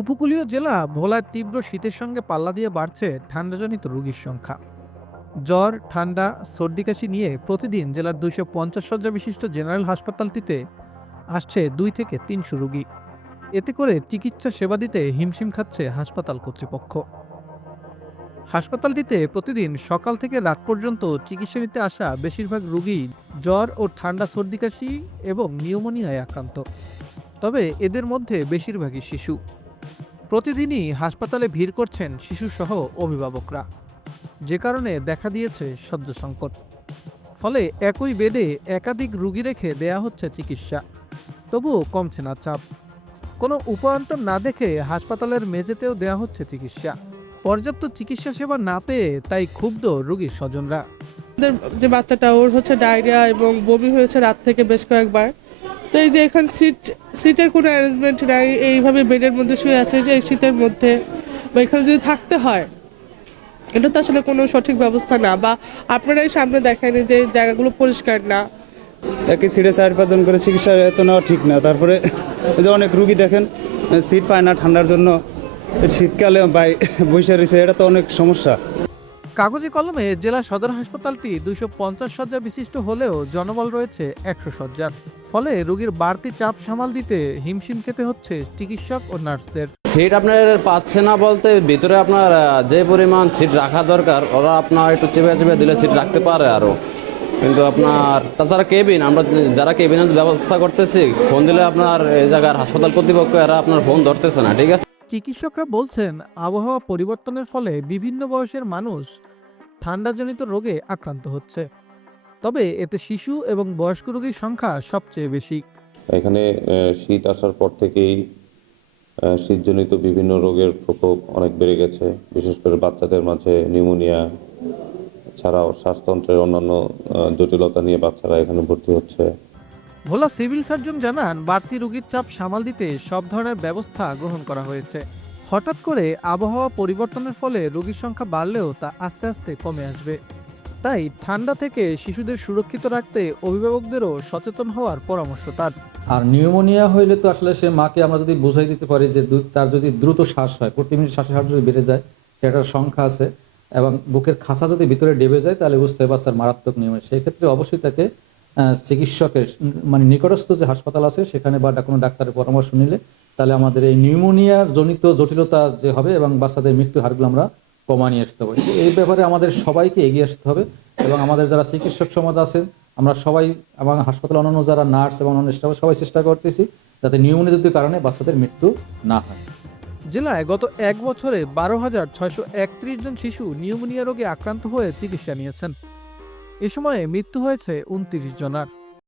উপকূলীয় জেলা ভোলার তীব্র শীতের সঙ্গে পাল্লা দিয়ে বাড়ছে ঠান্ডাজনিত রোগীর সংখ্যা। জ্বর, ঠান্ডা, সর্দি কাশি নিয়ে প্রতিদিন জেলার দুইশো পঞ্চাশ শয্যা বিশিষ্ট জেনারেল হাসপাতালটিতে আসছে দুই থেকে তিনশো রোগী। এতে করে চিকিৎসা সেবা দিতে হিমশিম খাচ্ছে হাসপাতাল কর্তৃপক্ষ। হাসপাতালটিতে প্রতিদিন সকাল থেকে রাত পর্যন্ত চিকিৎসা নিতে আসা বেশিরভাগ রোগী জ্বর ও ঠান্ডা, সর্দি কাশি এবং নিউমোনিয়ায় আক্রান্ত। তবে এদের মধ্যে বেশিরভাগই শিশু। প্রতিদিনই হাসপাতালে ভিড় করছেন শিশুসহ অভিভাবকরা। যে কারণে দেখা দিয়েছে শয্যা সংকট। ফলে একই বেডে একাধিক রুগী রেখে দেয়া হচ্ছে চিকিৎসা। তবুও কমছে না চাপ। কোনো উপায়ন্তর না দেখে হাসপাতালের মেঝেতেও দেয়া হচ্ছে চিকিৎসা। পর্যাপ্ত চিকিৎসা সেবা না পেয়ে তাই ক্ষুব্ধ রুগীর স্বজনরা। যে বাচ্চাটা, ওর হচ্ছে ডায়রিয়া এবং বমি হয়েছে রাত থেকে বেশ কয়েকবার। তো এই যে এখানে সিট সিটের কোনো অ্যারেঞ্জমেন্ট নাই এইভাবে বেডের মধ্যে শুয়ে আছে যে এই শীতের মধ্যে বা এখানে যদি থাকতে হয় এটা তো আসলে কোনো সঠিক ব্যবস্থা না বা আপনারাই সামনে দেখেন যে জায়গাগুলো পরিষ্কার না। একই সিটে চার পাঁচজন করে চিকিৎসা এত নেওয়া ঠিক না তারপরে যে অনেক রুগী দেখেন সিট পায় না ঠান্ডার জন্য শীতকালে বাই বসে রয়েছে এটা তো অনেক সমস্যা। কাগজে কলমে জেলা সদর হাসপাতালটি দুইশো পঞ্চাশ শয্যা বিশিষ্ট হলেও জনবল রয়েছে একশো শয্যার ফলে রোগীর বাড়তি চাপ সামাল দিতে হিমশিম খেতে হচ্ছে চিকিৎসক ও নার্সদের। সিট আপনার পাচ্ছে না বলতে ভিতরে আপনার যে পরিমাণ সিট রাখা দরকার ওরা আপনার একটু চেপে চেপে দিলে সিট রাখতে পারে আরও কিন্তু আপনার তাছাড়া কেবিন আমরা যারা কেবিনের ব্যবস্থা করতেছি ফোন দিলে আপনার এই জায়গার হাসপাতাল কর্তৃপক্ষ এরা আপনার ফোন ধরতেছে না ঠিক আছে? চিকিৎসকরা বলছেন আবহাওয়া পরিবর্তনের ফলে বিভিন্ন বয়সের মানুষ ঠান্ডাজনিত রোগে আক্রান্ত হচ্ছে। তবে এতে শিশু এবং বয়স্ক রোগীর সংখ্যা সবচেয়ে বেশি। এখানে শীত আসার পর থেকেই শীতজনিত বিভিন্ন রোগের প্রকোপ অনেক বেড়ে গেছে। বিশেষ করে বাচ্চাদের মাঝে নিউমোনিয়া ছাড়াও শ্বাসতন্ত্রের অন্যান্য জটিলতা নিয়ে বাচ্চারা এখানে ভর্তি হচ্ছে। ভোলা সিভিল সার্জন জানান বাড়তি রোগীর চাপ সামাল দিতে সব ধরনের ব্যবস্থা গ্রহণ করা হয়েছে। হঠাৎ করে আবহাওয়া পরিবর্তনের ফলে রোগীর সংখ্যা বাড়লেও তা আস্তে আস্তে কমে আসবে। তাই ঠান্ডা থেকে শিশুদের সুরক্ষিত রাখতে অভিভাবকদেরও সচেতন হওয়ার পরামর্শ তার। আর নিউমোনিয়া হইলে তো আসলে সে মাকে আমরা যদি বুঝাই দিতে পারি যে তার যদি দ্রুত শ্বাস হয়, প্রতি মিনিট শ্বাসের হার যদি বেড়ে যায়, সেটার সংখ্যা আছে এবং বুকের খাঁচা যদি ভিতরে ডেবে যায়, তাহলে বুঝতে হবে বাচ্চার মারাত্মক নিয়মে সেই ক্ষেত্রে অবশ্যই তাকে চিকিৎসকের মানে নিকটস্থ যে হাসপাতাল আছে, সেখানে বা কোনো ডাক্তারের পরামর্শ নিলে, তাহলে আমাদের এই নিউমোনিয়ার জনিত জটিলতা যে হবে এবং বাচ্চাদের মৃত্যুর হারগুলো আমরা কমা নিয়ে আসতে হবে। এই ব্যাপারে আমাদের সবাইকে এগিয়ে আসতে হবে এবং আমাদের যারা চিকিৎসক সমাজ আছেন, আমরা সবাই এবং হাসপাতাল অন্যান্য যারা নার্স এবং অন্যান্য স্টাফ, সবাই চেষ্টা করতেছি যাতে নিউমোনিয়া জনিত কারণে বাচ্চাদের মৃত্যু না হয়। জেলায় গত এক বছরে বারো হাজার ছয়শো একত্রিশ জন শিশু নিউমোনিয়া রোগে আক্রান্ত হয়ে চিকিৎসা নিয়েছেন। এ সময়ে মৃত্যু হয়েছে উনত্রিশ জনার।